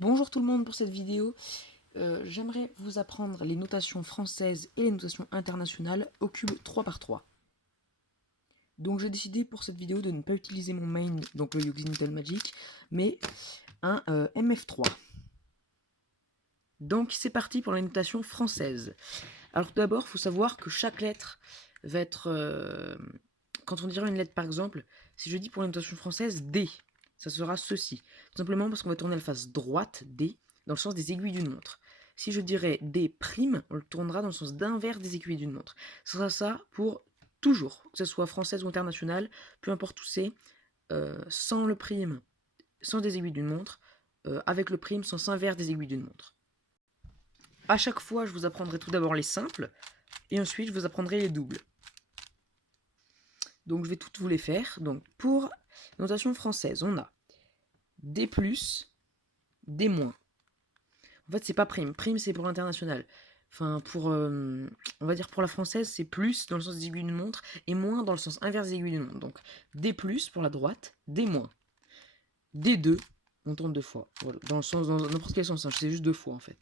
Bonjour tout le monde pour cette vidéo. J'aimerais vous apprendre les notations françaises et les notations internationales au cube 3 par 3. Donc j'ai décidé pour cette vidéo de ne pas utiliser mon main, donc le Yuxin Little Magic, mais un MF3. Donc c'est parti pour les notations françaises. Alors tout d'abord, il faut savoir que chaque lettre va être... quand on dira une lettre par exemple, si je dis pour la notation française D, ça sera ceci. Tout simplement parce qu'on va tourner la face droite D dans le sens des aiguilles d'une montre. Si je dirais D', on le tournera dans le sens d'inverse des aiguilles d'une montre. Ce sera ça pour toujours, que ce soit française ou internationale, peu importe où c'est, sans le prime, sans des aiguilles d'une montre, avec le prime, sens inverse des aiguilles d'une montre. À chaque fois, je vous apprendrai tout d'abord les simples, et ensuite je vous apprendrai les doubles. Donc je vais toutes vous les faire. Donc pour notation française, on a D+, D-. En fait, c'est pas prime. Prime, c'est pour l'international. Enfin, pour, on va dire pour la française, c'est plus dans le sens des aiguilles d'une montre et moins dans le sens inverse des aiguilles d'une montre. Donc D+, pour la droite, D-. D2, on tourne deux fois. Voilà, dans le sens, dans n'importe quel sens, hein, c'est juste deux fois en fait.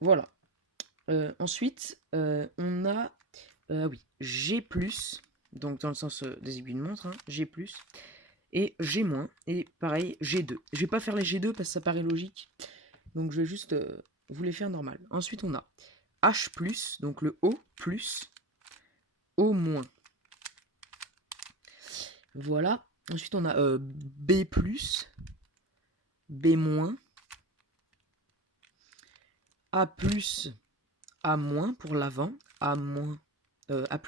Voilà. Ensuite, on a, oui, G+, donc dans le sens des aiguilles d'une montre, hein, G+, et G-, et pareil, G2. Je vais pas faire les G2 parce que ça paraît logique, donc je vais juste vous les faire normal. Ensuite, on a H+, donc le O+, O-. Voilà. Ensuite, on a B+, B-, A+, A- pour l'avant, A-, A+,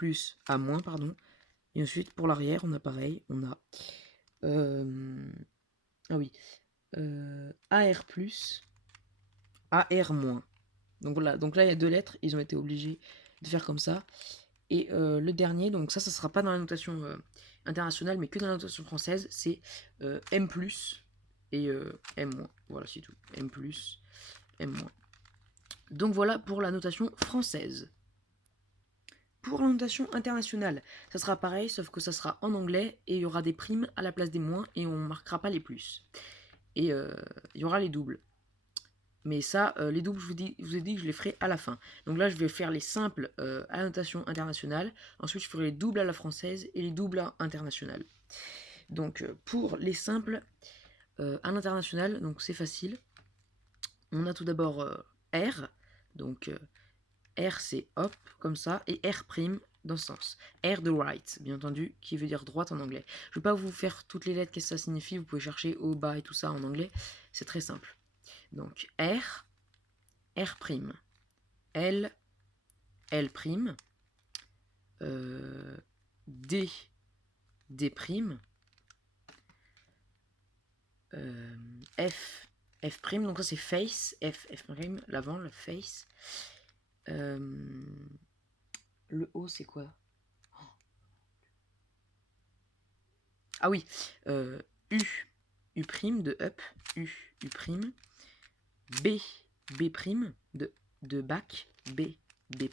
A-, pardon. Et ensuite, pour l'arrière, on a pareil, on a ah oui, AR+, AR-. Donc voilà, donc là il y a deux lettres, ils ont été obligés de faire comme ça. Et le dernier, donc ça sera pas dans la notation internationale, mais que dans la notation française, c'est M+, et M-. Voilà, c'est tout. M+, M-. Donc voilà pour la notation française. Pour la notation internationale, ça sera pareil, sauf que ça sera en anglais, et il y aura des primes à la place des moins, et on marquera pas les plus. Et il y aura les doubles. Mais ça, les doubles, je vous ai dit que je les ferai à la fin. Donc là, je vais faire les simples à la notation internationale. Ensuite, je ferai les doubles à la française et les doubles à internationale. Donc pour les simples à l'international, donc c'est facile. On a tout d'abord R. Donc R, c'est hop, comme ça. Et R' dans ce sens. R de right, bien entendu, qui veut dire droite en anglais. Je ne vais pas vous faire toutes les lettres, qu'est-ce que ça signifie. Vous pouvez chercher haut, bas et tout ça en anglais. C'est très simple. Donc R, R', L, L', D, D', F, F', donc ça c'est face, F, F', l'avant, le face. Le O c'est quoi? Ah oui, U, U' de up, U, U', B, B' de back, B, B'.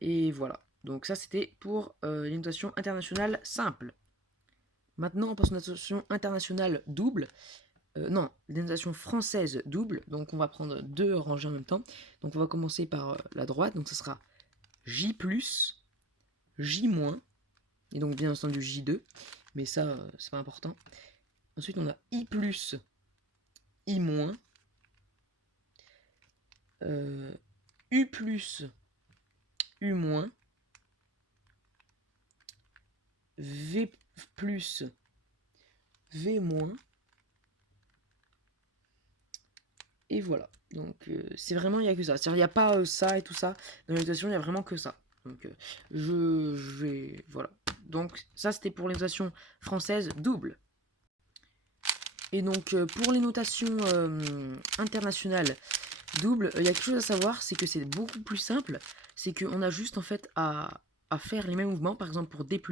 Et voilà. Donc ça c'était pour les notations internationales simples. Maintenant on passe aux notations internationales doubles. Non, les notations françaises doubles. Donc on va prendre deux rangées en même temps. Donc on va commencer par la droite. Donc ça sera J+, J-, et donc bien entendu J2. Mais ça, c'est pas important. Ensuite on a I+, I-, U+, U-, V+, V-, et voilà. Donc c'est vraiment, il n'y a que ça. C'est-à-dire, il n'y a pas ça et tout ça. Dans les notations, il n'y a vraiment que ça. Donc je vais... Voilà. Donc ça, c'était pour les notations françaises doubles. Et donc pour les notations internationales doubles, il y a quelque chose à savoir, c'est que c'est beaucoup plus simple. C'est qu'on a juste en fait à faire les mêmes mouvements. Par exemple pour D+,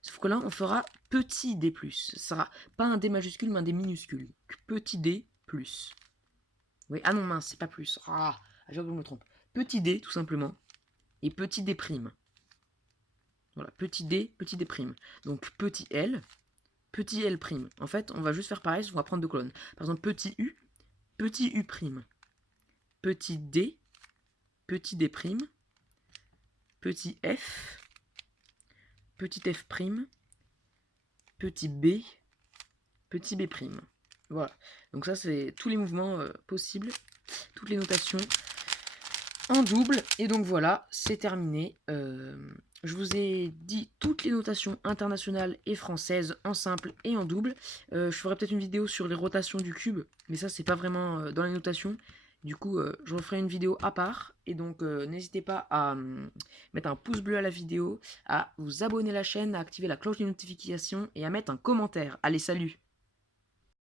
sauf que là, on fera petit D+. Ce sera pas un D majuscule, mais un D minuscule. Petit D+. Oui, ah non, mince, c'est pas plus. Ah, je me trompe. Petit d, tout simplement. Et petit d'. Voilà, petit d'. Donc petit l, petit L'. En fait, on va juste faire pareil, on va prendre deux colonnes. Par exemple, petit U', petit U', petit D', petit F', petit F', petit B', petit B'. Voilà. Donc ça, c'est tous les mouvements possibles, toutes les notations en double. Et donc voilà, c'est terminé. Je vous ai dit toutes les notations internationales et françaises en simple et en double. Je ferai peut-être une vidéo sur les rotations du cube, mais ça, c'est pas vraiment dans les notations. Du coup, je referai une vidéo à part. Et donc, n'hésitez pas à mettre un pouce bleu à la vidéo, à vous abonner à la chaîne, à activer la cloche des notifications et à mettre un commentaire. Allez, salut!